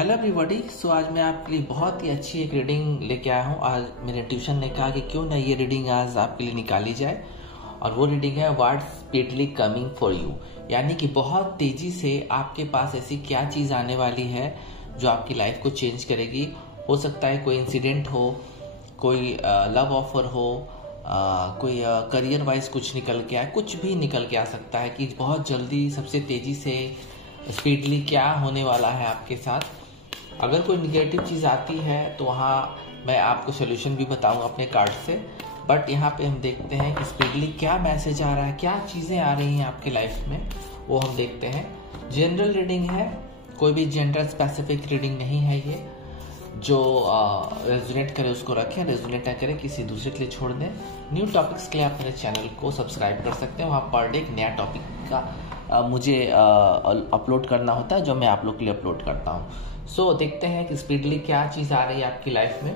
Hello everybody. सो आज मैं आपके लिए बहुत ही अच्छी एक रीडिंग लेके आया हूँ। आज मेरे ट्यूशन ने कहा कि क्यों ना ये रीडिंग आज आपके लिए निकाली जाए, और वो रीडिंग है what's speedily coming for you. यानी कि बहुत तेजी से आपके पास ऐसी क्या चीज़ आने वाली है जो आपकी लाइफ को चेंज करेगी। हो सकता है कोई इंसिडेंट हो, कोई लव ऑफर हो, कोई करियर वाइज कुछ निकल के आए, कुछ भी निकल के आ सकता है कि बहुत जल्दी सबसे तेज़ी से स्पीडली क्या होने वाला है आपके साथ। अगर कोई निगेटिव चीज़ आती है तो वहाँ मैं आपको सोल्यूशन भी बताऊंगा अपने कार्ड से, बट यहाँ पे हम देखते हैं कि स्पीडली क्या मैसेज आ रहा है, क्या चीज़ें आ रही हैं आपकी लाइफ में, वो हम देखते हैं। जनरल रीडिंग है, कोई भी जेंडर स्पेसिफिक रीडिंग नहीं है ये। जो रेजोनेट करे उसको रखें, रेजोनेट ना करे किसी दूसरे के लिए छोड़ दें। न्यू टॉपिक्स के लिए आप मेरे चैनल को सब्सक्राइब कर सकते हैं। वहाँ पर डे एक नया टॉपिक का मुझे अपलोड करना होता है जो मैं आप लोग के लिए अपलोड करता हूँ। सो देखते हैं कि स्पीडली क्या चीज़ आ रही है आपकी लाइफ में।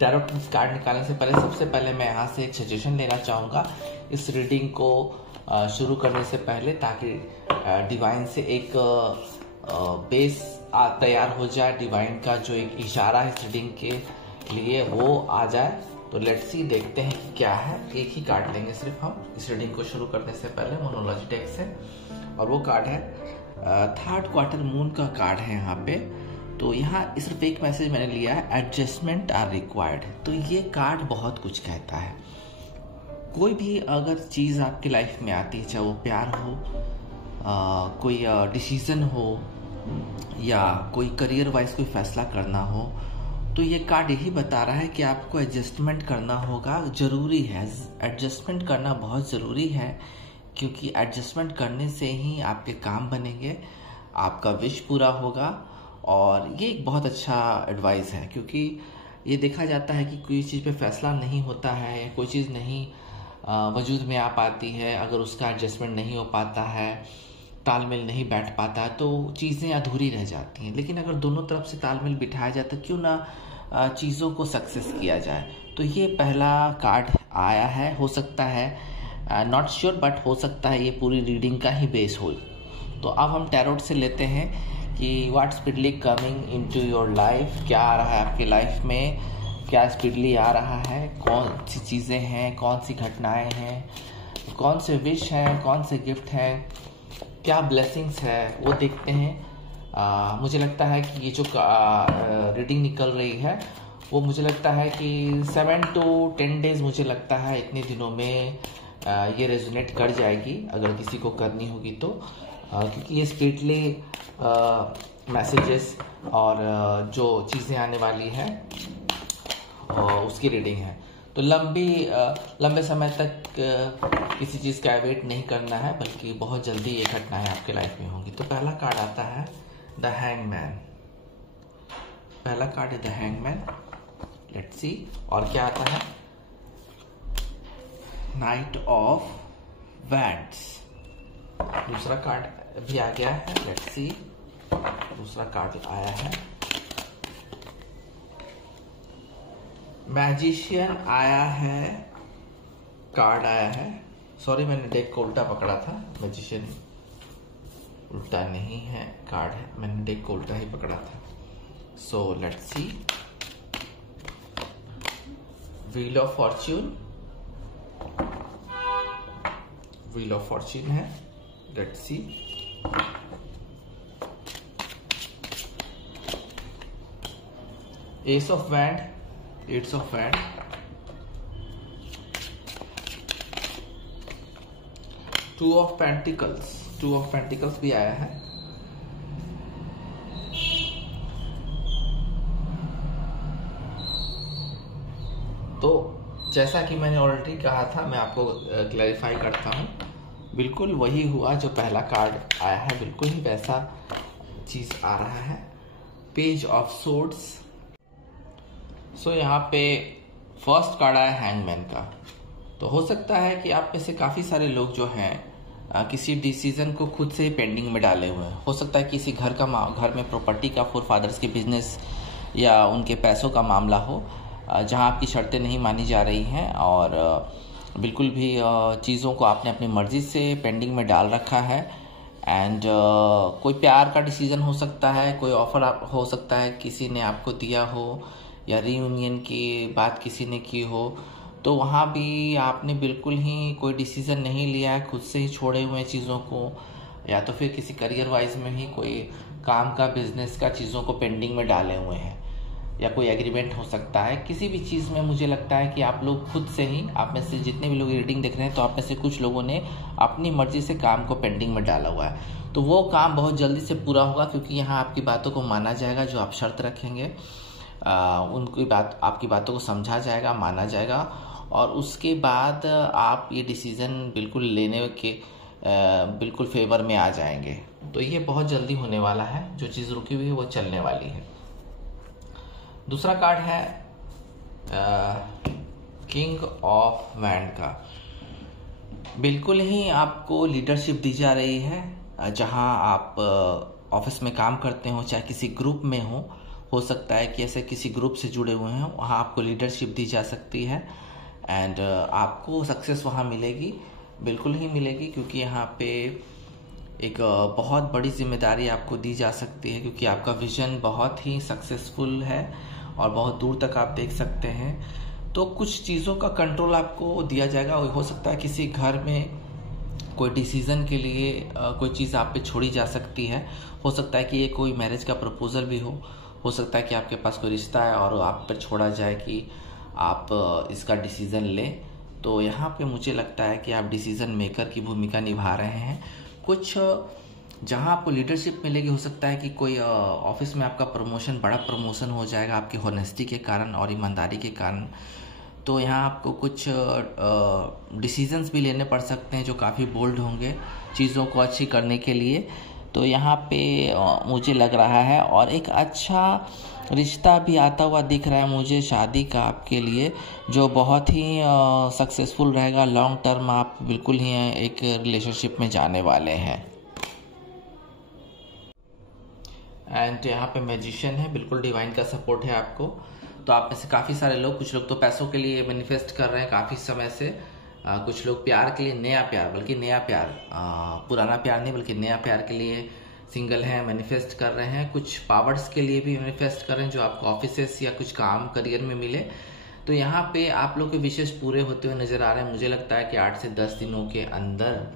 टैरो कार्ड निकालने से पहले सबसे पहले मैं यहाँ से एक सजेशन लेना चाहूँगा इस रीडिंग को शुरू करने से पहले, ताकि डिवाइन से एक बेस तैयार हो जाए, डिवाइन का जो एक इशारा है इस रीडिंग के लिए वो आ जाए। तो लेट्स सी, देखते हैं कि क्या है। एक ही कार्ड लेंगे सिर्फ हम इस रीडिंग को शुरू करने से पहले मोनोलॉजी डेक से, और वो कार्ड है थर्ड क्वार्टर मून का कार्ड है यहाँ पे। तो यहाँ सिर्फ एक मैसेज मैंने लिया है, एडजस्टमेंट आर रिक्वायर्ड। तो ये कार्ड बहुत कुछ कहता है। कोई भी अगर चीज़ आपकी लाइफ में आती है, चाहे वो प्यार हो, कोई डिसीजन हो, या कोई करियर वाइज कोई फैसला करना हो, तो ये कार्ड यही बता रहा है कि आपको एडजस्टमेंट करना होगा। ज़रूरी है, एडजस्टमेंट करना बहुत ज़रूरी है, क्योंकि एडजस्टमेंट करने से ही आपके काम बनेंगे, आपका विश पूरा होगा। और ये एक बहुत अच्छा एडवाइस है, क्योंकि ये देखा जाता है कि कोई चीज़ पे फैसला नहीं होता है या कोई चीज़ नहीं वजूद में आ पाती है, अगर उसका एडजस्टमेंट नहीं हो पाता है, तालमेल नहीं बैठ पाता है, तो चीज़ें अधूरी रह जाती हैं। लेकिन अगर दोनों तरफ से तालमेल बिठाया जाए तो क्यों ना चीज़ों को सक्सेस किया जाए। तो ये पहला कार्ड आया है, हो सकता है नॉट श्योर, बट हो सकता है ये पूरी रीडिंग का ही बेस हो। तो अब हम टैरोट से लेते हैं कि what speedily coming into your life, क्या आ रहा है आपकी लाइफ में, क्या स्पीडली आ रहा है, कौन सी चीज़ें हैं, कौन सी घटनाएं हैं, कौन से विश हैं, कौन से गिफ्ट हैं, क्या ब्लेसिंग्स है, वो देखते हैं। मुझे लगता है कि ये जो रीडिंग निकल रही है वो मुझे लगता है कि 7 to 10 डेज, मुझे लगता है इतने दिनों में ये रेजोनेट कर जाएगी अगर किसी को करनी होगी तो, क्योंकि ये स्पीडली मैसेजेस और जो चीज़ें आने वाली है उसकी रीडिंग है। तो लंबे समय तक किसी चीज़ का वेट नहीं करना है, बल्कि बहुत जल्दी ये घटनाएं आपके लाइफ में होंगी। तो पहला कार्ड आता है द हैंगमैन। पहला कार्ड है द हैंगमैन। लेट्स सी और क्या आता है, नाइट ऑफ वैंड्स। दूसरा कार्ड भी आ गया है, लेट्स सी दूसरा कार्ड आया है मैजिशियन आया है, कार्ड आया है। सॉरी, मैंने डेक को उल्टा पकड़ा था, मैजिशियन उल्टा नहीं है, कार्ड है, मैंने डेक को उल्टा ही पकड़ा था। So let's see, wheel of fortune, wheel of fortune है। Let's see, ace of wand, eights of wand, two of pentacles, two of pentacles भी आया है। तो जैसा कि मैंने ऑलरेडी कहा था, मैं आपको क्लैरिफाई करता हूँ, बिल्कुल वही हुआ जो पहला कार्ड आया है, बिल्कुल ही वैसा चीज़ आ रहा है। Page of swords. सो यहाँ पे फर्स्ट कार्ड आया हैंगमैन का। तो हो सकता है कि आप में से काफ़ी सारे लोग जो हैं किसी डिसीजन को खुद से ही पेंडिंग में डाले हुए हैं। हो सकता है किसी घर में प्रॉपर्टी का, फोर फादर्स के बिजनेस या उनके पैसों का मामला हो, जहां आपकी शर्तें नहीं मानी जा रही हैं और बिल्कुल भी चीज़ों को आपने अपनी मर्ज़ी से पेंडिंग में डाल रखा है। एंड कोई प्यार का डिसीजन हो सकता है, कोई ऑफर हो सकता है किसी ने आपको दिया हो, या रीयूनियन की बात किसी ने की हो, तो वहाँ भी आपने बिल्कुल ही कोई डिसीजन नहीं लिया है, खुद से ही छोड़े हुए चीज़ों को, या तो फिर किसी करियर वाइज में ही कोई काम का, बिजनेस का चीज़ों को पेंडिंग में डाले हुए हैं, या कोई एग्रीमेंट हो सकता है। किसी भी चीज़ में मुझे लगता है कि आप लोग खुद से ही, आप में से जितने भी लोग रीडिंग देख रहे हैं, तो आप में से कुछ लोगों ने अपनी मर्जी से काम को पेंडिंग में डाला हुआ है। तो वो काम बहुत जल्दी से पूरा होगा, क्योंकि यहाँ आपकी बातों को माना जाएगा। जो आप शर्त रखेंगे उनकी बात, आपकी बातों को समझा जाएगा, माना जाएगा, और उसके बाद आप ये डिसीज़न बिल्कुल लेने के बिल्कुल फेवर में आ जाएंगे। तो ये बहुत जल्दी होने वाला है, जो चीज़ रुकी हुई है वो चलने वाली है। दूसरा कार्ड है किंग ऑफ वैंड का। बिल्कुल ही आपको लीडरशिप दी जा रही है, जहां आप ऑफिस में काम करते हो, चाहे किसी ग्रुप में हो सकता है कि ऐसे किसी ग्रुप से जुड़े हुए हैं, वहाँ आपको लीडरशिप दी जा सकती है, एंड आपको सक्सेस वहाँ मिलेगी, बिल्कुल ही मिलेगी, क्योंकि यहाँ पे एक बहुत बड़ी जिम्मेदारी आपको दी जा सकती है, क्योंकि आपका विजन बहुत ही सक्सेसफुल है और बहुत दूर तक आप देख सकते हैं। तो कुछ चीज़ों का कंट्रोल आपको दिया जाएगा। हो सकता है किसी घर में कोई डिसीज़न के लिए कोई चीज़ आप पे छोड़ी जा सकती है। हो सकता है कि ये कोई मैरिज का प्रपोजल भी हो सकता है कि आपके पास कोई रिश्ता है और आप पर छोड़ा जाए कि आप इसका डिसीज़न लें। तो यहाँ पे मुझे लगता है कि आप डिसीज़न मेकर की भूमिका निभा रहे हैं। कुछ जहाँ आपको लीडरशिप मिलेगी, हो सकता है कि कोई ऑफिस में आपका प्रमोशन, बड़ा प्रमोशन हो जाएगा आपकी होनेस्टी के कारण और ईमानदारी के कारण। तो यहाँ आपको कुछ डिसीजंस भी लेने पड़ सकते हैं जो काफ़ी बोल्ड होंगे चीज़ों को अच्छी करने के लिए। तो यहाँ पे मुझे लग रहा है, और एक अच्छा रिश्ता भी आता हुआ दिख रहा है मुझे शादी का आपके लिए, जो बहुत ही सक्सेसफुल रहेगा। लॉन्ग टर्म आप बिल्कुल ही एक रिलेशनशिप में जाने वाले हैं। एंड यहाँ पे मैजिशियन है, बिल्कुल डिवाइन का सपोर्ट है आपको। तो आप में से काफ़ी सारे लोग, कुछ लोग तो पैसों के लिए मैनिफेस्ट कर रहे हैं काफ़ी समय से, कुछ लोग प्यार के लिए, नया प्यार, बल्कि नया प्यार, पुराना प्यार नहीं बल्कि नया प्यार के लिए सिंगल हैं, मैनिफेस्ट कर रहे हैं। कुछ पावर्स के लिए भी मैनिफेस्ट कर रहे हैं जो आपको ऑफिसेस या कुछ काम करियर में मिले। तो यहाँ पे आप लोग के विशेष पूरे होते हुए नजर आ रहे हैं। मुझे लगता है कि 8 से 10 दिनों के अंदर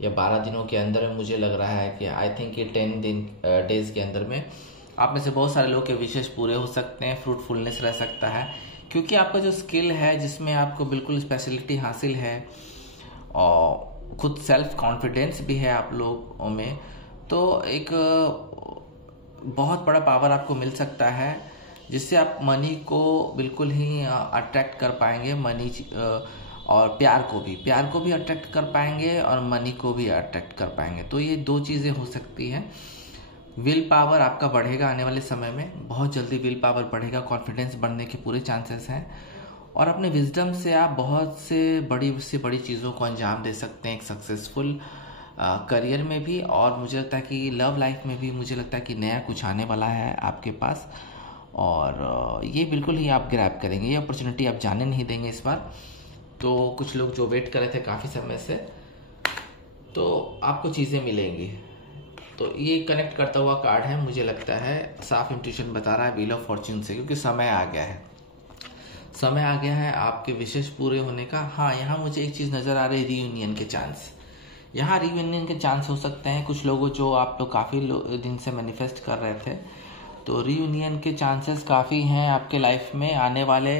या 12 दिनों के अंदर, मुझे लग रहा है कि आई थिंक कि 10 डेज के अंदर में आप में से बहुत सारे लोग के विशेष पूरे हो सकते हैं। फ्रूटफुलनेस रह सकता है, क्योंकि आपका जो स्किल है, जिसमें आपको बिल्कुल स्पेशलिटी हासिल है और खुद सेल्फ कॉन्फिडेंस भी है आप लोगों में, तो एक बहुत बड़ा पावर आपको मिल सकता है, जिससे आप मनी को बिल्कुल ही अट्रैक्ट कर पाएंगे। मनी और प्यार को भी अट्रैक्ट कर पाएंगे और मनी को भी अट्रैक्ट कर पाएंगे। तो ये दो चीज़ें हो सकती हैं। विल पावर आपका बढ़ेगा आने वाले समय में, बहुत जल्दी विल पावर बढ़ेगा, कॉन्फिडेंस बढ़ने के पूरे चांसेस हैं, और अपने विजडम से आप बहुत से बड़ी चीज़ों को अंजाम दे सकते हैं एक सक्सेसफुल करियर में भी। और मुझे लगता है कि लव लाइफ में भी मुझे लगता है कि नया कुछ आने वाला है आपके पास, और ये बिल्कुल ही आप ग्रैब करेंगे, ये अपॉर्चुनिटी आप जाने नहीं देंगे इस बार। तो कुछ लोग जो वेट कर रहे थे काफ़ी समय से, तो आपको चीज़ें मिलेंगी। तो ये कनेक्ट करता हुआ कार्ड है, मुझे लगता है साफ इंट्यूशन बता रहा है व्हील ऑफ फॉर्च्यून से, क्योंकि समय आ गया है आपके विशेष पूरे होने का। हाँ, यहाँ मुझे एक चीज़ नज़र आ रही है, रीयूनियन के चांस। यहाँ रीयूनियन के चांस हो सकते हैं। कुछ लोगों, जो आप लोग काफ़ी दिन से मैनिफेस्ट कर रहे थे, तो रीयूनियन के चांसेस काफ़ी हैं आपके लाइफ में। आने वाले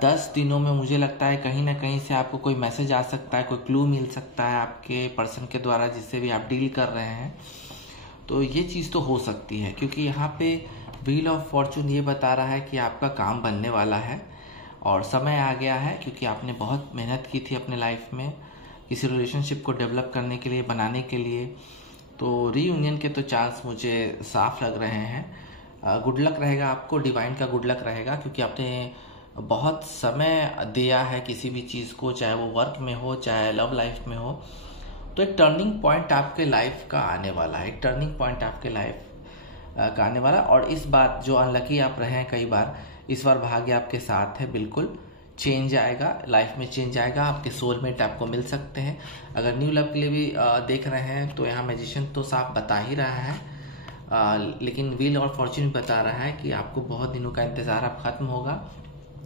10 दिनों में मुझे लगता है कहीं ना कहीं से आपको कोई मैसेज आ सकता है, कोई क्लू मिल सकता है आपके पर्सन के द्वारा जिससे भी आप डील कर रहे हैं। तो ये चीज़ तो हो सकती है, क्योंकि यहाँ पे व्हील ऑफ फॉर्चून ये बता रहा है कि आपका काम बनने वाला है और समय आ गया है, क्योंकि आपने बहुत मेहनत की थी अपने लाइफ में किसी रिलेशनशिप को डेवलप करने के लिए, बनाने के लिए। तो रीयूनियन के तो चांस मुझे साफ लग रहे हैं। गुड लक रहेगा आपको, डिवाइन का गुड लक रहेगा, क्योंकि आपने बहुत समय दिया है किसी भी चीज़ को, चाहे वो वर्क में हो चाहे लव लाइफ में हो। तो एक टर्निंग पॉइंट आपके लाइफ का आने वाला है, एक टर्निंग पॉइंट आपके लाइफ का आने वाला। और इस बार जो अनलकी आप रहे हैं कई बार, इस बार भाग्य आपके साथ है बिल्कुल, चेंज आएगा, लाइफ में चेंज आएगा, आपके सोलमेट आपको मिल सकते हैं। अगर न्यू लव के लिए भी देख रहे हैं तो यहाँ मैजिशियन तो साफ बता ही रहा है, लेकिन व्हील और फॉर्च्यून बता रहा है कि आपको बहुत दिनों का इंतज़ार अब खत्म होगा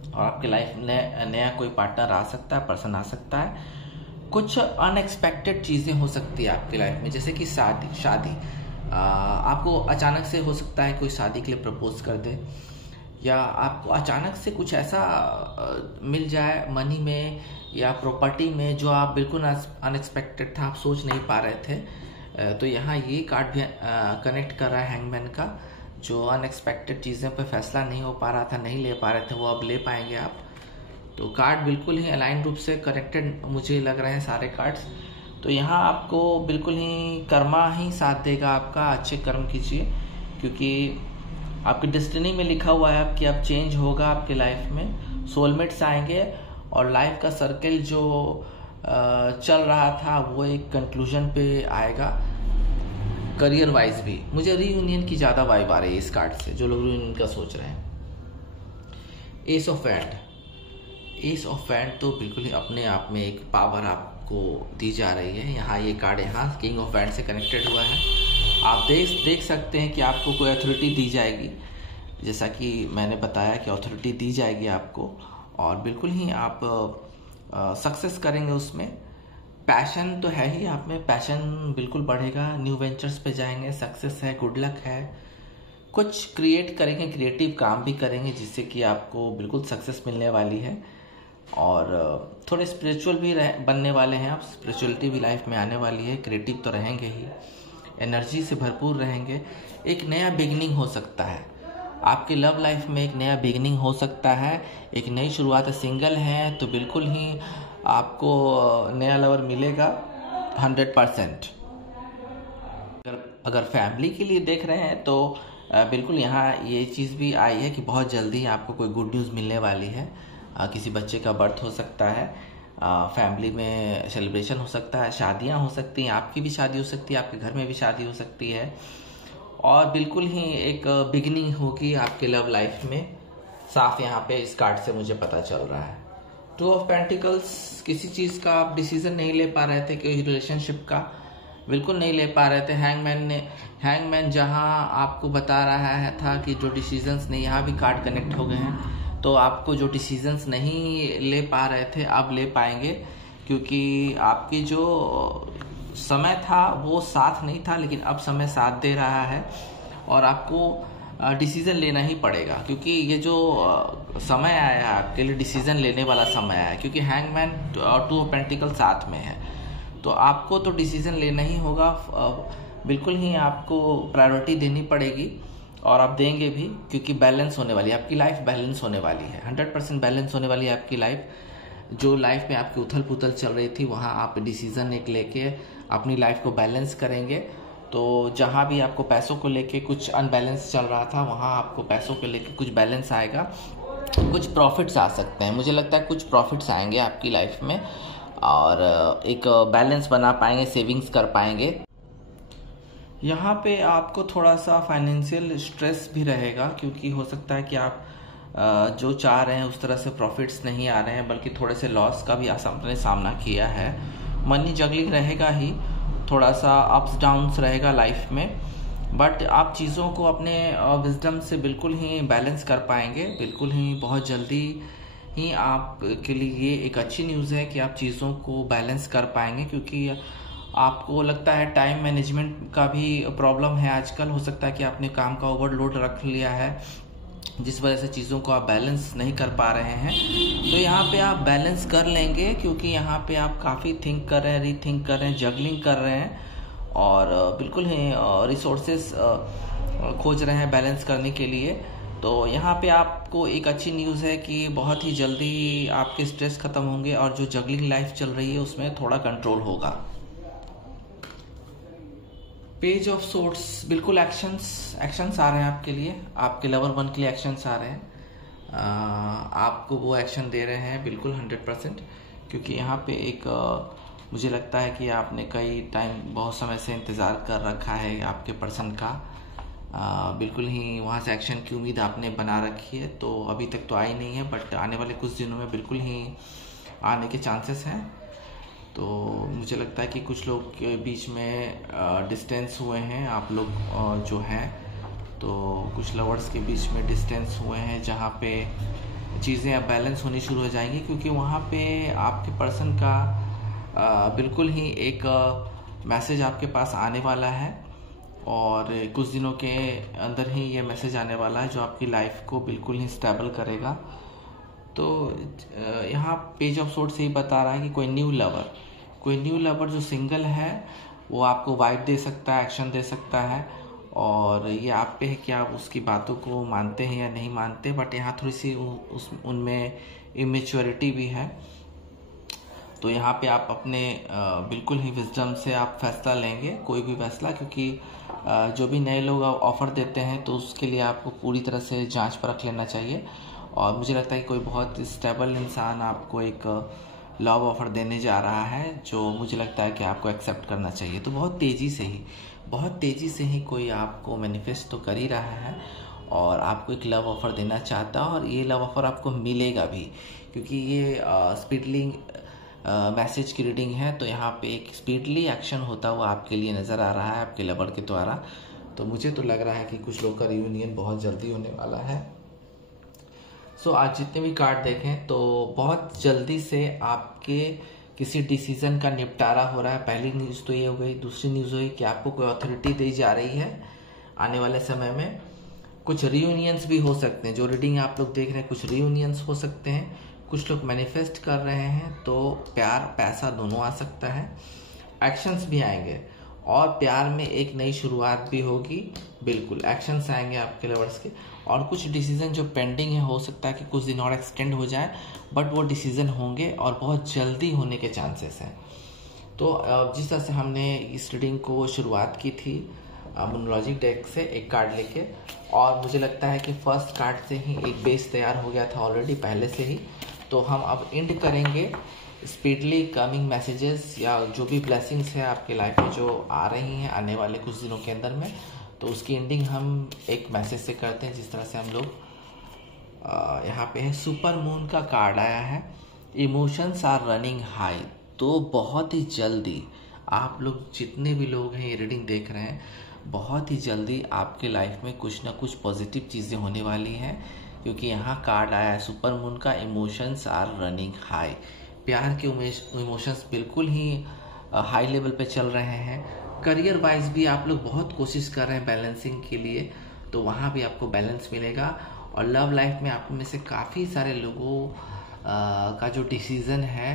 और आपके लाइफ में नया कोई पार्टनर आ सकता है, पर्सन आ सकता है। कुछ अनएक्सपेक्टेड चीज़ें हो सकती है आपकी लाइफ में, जैसे कि शादी आपको अचानक से हो सकता है कोई शादी के लिए प्रपोज कर दे, या आपको अचानक से कुछ ऐसा मिल जाए मनी में या प्रॉपर्टी में जो आप बिल्कुल अनएक्सपेक्टेड था, आप सोच नहीं पा रहे थे। तो यहाँ ये कार्ड भी कनेक्ट कर रहा है हैंगमैन का, जो अनएक्सपेक्टेड चीज़ें पे फैसला नहीं हो पा रहा था, नहीं ले पा रहे थे, वो अब ले पाएंगे आप। तो कार्ड बिल्कुल ही अलाइन रूप से कनेक्टेड मुझे लग रहे हैं सारे कार्ड्स। तो यहाँ आपको बिल्कुल ही कर्मा ही साथ देगा आपका, अच्छे कर्म कीजिए, क्योंकि आपकी डेस्टिनी में लिखा हुआ है कि अब चेंज होगा आपके लाइफ में, सोलमेट्स आएंगे और लाइफ का सर्कल जो चल रहा था वो एक कंक्लूजन पे आएगा। करियर वाइज भी मुझे रीयूनियन की ज़्यादा वाइब आ रही है इस कार्ड से, जो लोग रीयूनियन का सोच रहे हैं। एस ऑफ वैंड तो बिल्कुल ही अपने आप में एक पावर आपको दी जा रही है। यहाँ ये कार्ड यहाँ किंग ऑफ वैंड से कनेक्टेड हुआ है। आप देख सकते हैं कि आपको कोई अथॉरिटी दी जाएगी, जैसा कि मैंने बताया कि अथॉरिटी दी जाएगी आपको, और बिल्कुल ही आप सक्सेस करेंगे उसमें। पैशन तो है ही आप में, पैशन बिल्कुल बढ़ेगा, न्यू वेंचर्स पे जाएंगे, सक्सेस है, गुड लक है। कुछ क्रिएट करेंगे, क्रिएटिव काम भी करेंगे, जिससे कि आपको बिल्कुल सक्सेस मिलने वाली है। और थोड़े स्पिरिचुअल भी बनने वाले हैं आप, स्पिरिचुअलिटी भी लाइफ में आने वाली है। क्रिएटिव तो रहेंगे ही, एनर्जी से भरपूर रहेंगे। एक नया बिगिनिंग हो सकता है आपकी लव लाइफ में, एक नया बिगिनिंग हो सकता है, एक नई शुरुआत। सिंगल हैं तो बिल्कुल ही आपको नया लवर मिलेगा 100%। अगर फैमिली के लिए देख रहे हैं तो बिल्कुल यहाँ ये चीज़ भी आई है कि बहुत जल्दी आपको कोई गुड न्यूज़ मिलने वाली है। किसी बच्चे का बर्थ हो सकता है, फैमिली में सेलिब्रेशन हो सकता है, शादियाँ हो सकती हैं, आपकी भी शादी हो सकती है, आपके घर में भी शादी हो सकती है, और बिल्कुल ही एक बिगिनिंग होगी आपके लव लाइफ में। साफ यहाँ पे इस कार्ड से मुझे पता चल रहा है। 2 ऑफ पेंटिकल्स, किसी चीज़ का आप डिसीजन नहीं ले पा रहे थे, कोई रिलेशनशिप का बिल्कुल नहीं ले पा रहे थे। हैंगमैन जहाँ आपको बता रहा है था कि जो डिसीजंस नहीं, यहाँ भी कार्ड कनेक्ट हो गए हैं। तो आपको जो डिसीजंस नहीं ले पा रहे थे अब ले पाएंगे, क्योंकि आपकी जो समय था वो साथ नहीं था, लेकिन अब समय साथ दे रहा है और आपको डिसीजन लेना ही पड़ेगा, क्योंकि ये जो समय आया है आपके लिए डिसीजन लेने वाला समय आया है, क्योंकि हैंगमैन और 2 ऑफ पेंटिकल साथ में है। तो आपको तो डिसीजन लेना ही होगा, बिल्कुल ही आपको प्रायोरिटी देनी पड़ेगी, और आप देंगे भी, क्योंकि बैलेंस होने वाली है आपकी लाइफ, बैलेंस होने वाली है, 100% बैलेंस होने वाली है आपकी लाइफ। जो लाइफ में आपकी उथल पुथल चल रही थी, वहाँ आप डिसीजन एक लेके अपनी लाइफ को बैलेंस करेंगे। तो जहाँ भी आपको पैसों को लेके कुछ अनबैलेंस चल रहा था, वहाँ आपको पैसों को लेके कुछ बैलेंस आएगा, कुछ प्रॉफिट्स आ सकते हैं। मुझे लगता है कुछ प्रॉफिट्स आएंगे आपकी लाइफ में, और एक बैलेंस बना पाएंगे, सेविंग्स कर पाएंगे। यहाँ पे आपको थोड़ा सा फाइनेंशियल स्ट्रेस भी रहेगा, क्योंकि हो सकता है कि आप जो चाह रहे हैं उस तरह से प्रॉफिट्स नहीं आ रहे हैं, बल्कि थोड़े से लॉस का भी आपने सामना किया है। मनी जगलिंग रहेगा ही, थोड़ा सा अप्स डाउन्स रहेगा लाइफ में, बट आप चीज़ों को अपने विजडम से बिल्कुल ही बैलेंस कर पाएंगे। बिल्कुल ही बहुत जल्दी ही आपके लिए ये एक अच्छी न्यूज़ है कि आप चीज़ों को बैलेंस कर पाएंगे, क्योंकि आपको लगता है टाइम मैनेजमेंट का भी प्रॉब्लम है आजकल। हो सकता है कि आपने काम का ओवरलोड रख लिया है, जिस वजह से चीज़ों को आप बैलेंस नहीं कर पा रहे हैं। तो यहाँ पे आप बैलेंस कर लेंगे, क्योंकि यहाँ पे आप काफ़ी थिंक कर रहे हैं, रीथिंक कर रहे हैं, जगलिंग कर रहे हैं, और बिल्कुल ही रिसोर्सेस खोज रहे हैं बैलेंस करने के लिए। तो यहाँ पे आपको एक अच्छी न्यूज़ है कि बहुत ही जल्दी आपके स्ट्रेस ख़त्म होंगे, और जो जगलिंग लाइफ चल रही है उसमें थोड़ा कंट्रोल होगा। पेज ऑफ सोर्ट्स, बिल्कुल एक्शंस आ रहे हैं आपके लिए, आपके लवर 1 के लिए एक्शंस आ रहे हैं। आपको वो एक्शन दे रहे हैं बिल्कुल 100%, क्योंकि यहाँ पे एक मुझे लगता है कि आपने कई टाइम बहुत समय से इंतज़ार कर रखा है आपके पर्सन का, बिल्कुल ही वहाँ से एक्शन की उम्मीद आपने बना रखी है। तो अभी तक तो आई नहीं है, बट आने वाले कुछ दिनों में बिल्कुल ही आने के चांसेस हैं। तो मुझे लगता है कि कुछ लोग के बीच में डिस्टेंस हुए हैं, आप लोग जो हैं, तो कुछ लवर्स के बीच में डिस्टेंस हुए हैं, जहाँ पे चीज़ें अब बैलेंस होनी शुरू हो जाएंगी, क्योंकि वहाँ पे आपके पर्सन का बिल्कुल ही एक मैसेज आपके पास आने वाला है, और कुछ दिनों के अंदर ही ये मैसेज आने वाला है जो आपकी लाइफ को बिल्कुल ही स्टेबल करेगा। तो यहाँ पेज ऑफ सोर्ड से ही बता रहा है कि कोई न्यू लवर जो सिंगल है वो आपको वाइब दे सकता है, एक्शन दे सकता है, और ये आप पे है कि आप उसकी बातों को मानते हैं या नहीं मानते। बट यहाँ थोड़ी सी उनमें इमेच्योरिटी भी है। तो यहाँ पे आप अपने बिल्कुल ही विजडम से आप फैसला लेंगे, कोई भी फैसला, क्योंकि जो भी नए लोग ऑफ़र देते हैं तो उसके लिए आपको पूरी तरह से जांच परख लेना चाहिए। और मुझे लगता है कि कोई बहुत स्टेबल इंसान आपको एक लव ऑफ़र देने जा रहा है, जो मुझे लगता है कि आपको एक्सेप्ट करना चाहिए। तो बहुत तेज़ी से ही कोई आपको मैनिफेस्ट तो कर ही रहा है और आपको एक लव ऑफ़र देना चाहता है, और ये लव ऑफ़र आपको मिलेगा भी, क्योंकि ये स्पीडली मैसेज की रीडिंग है। तो यहाँ पे एक स्पीडली एक्शन होता हुआ आपके लिए नज़र आ रहा है आपके लवर के द्वारा। तो मुझे तो लग रहा है कि कुछ लोग का रियूनियन बहुत जल्दी होने वाला है। सो आज जितने भी कार्ड देखें तो बहुत जल्दी से आपके किसी डिसीज़न का निपटारा हो रहा है। पहली न्यूज़ तो ये हो गई। दूसरी न्यूज़ हुई कि आपको कोई अथॉरिटी दी जा रही है आने वाले समय में। कुछ रीयूनियंस भी हो सकते हैं, जो रीडिंग आप लोग देख रहे हैं, कुछ रीयूनियंस हो सकते हैं। कुछ लोग मैनिफेस्ट कर रहे हैं, तो प्यार पैसा दोनों आ सकता है। एक्शंस भी आएंगे, और प्यार में एक नई शुरुआत भी होगी। बिल्कुल एक्शंस आएंगे आपके लवर्स के। और कुछ डिसीज़न जो पेंडिंग है, हो सकता है कि कुछ दिन और एक्सटेंड हो जाए, बट वो डिसीज़न होंगे और बहुत जल्दी होने के चांसेस हैं। तो जिस तरह से हमने इस रीडिंग को शुरुआत की थी मोनोलॉजी डेक से एक कार्ड लेके, और मुझे लगता है कि फर्स्ट कार्ड से ही एक बेस तैयार हो गया था ऑलरेडी पहले से ही। तो हम अब एंड करेंगे स्पीडली कमिंग मैसेजेस, या जो भी ब्लेसिंग्स है आपके लाइफ में जो आ रही हैं आने वाले कुछ दिनों के अंदर में, तो उसकी एंडिंग हम एक मैसेज से करते हैं। जिस तरह से हम लोग यहाँ पे है, सुपर मून का कार्ड आया है, इमोशंस आर रनिंग हाई। तो बहुत ही जल्दी आप लोग जितने भी लोग हैं ये रीडिंग देख रहे हैं, बहुत ही जल्दी आपके लाइफ में कुछ ना कुछ पॉजिटिव चीज़ें होने वाली हैं, क्योंकि यहाँ कार्ड आया है सुपर मून का, इमोशंस आर रनिंग हाई। प्यार के इमोशंस बिल्कुल ही हाई लेवल पे चल रहे हैं। करियर वाइज भी आप लोग बहुत कोशिश कर रहे हैं बैलेंसिंग के लिए, तो वहाँ भी आपको बैलेंस मिलेगा। और लव लाइफ में आप में से काफ़ी सारे लोगों का जो डिसीज़न है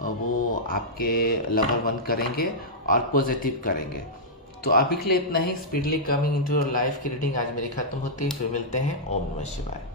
वो आपके लवर वन करेंगे और पॉजिटिव करेंगे। तो अभी के लिए इतना ही। Speedily coming into your life की रीडिंग आज मेरी खत्म होती है। फिर मिलते हैं। ओम नमः शिवाय।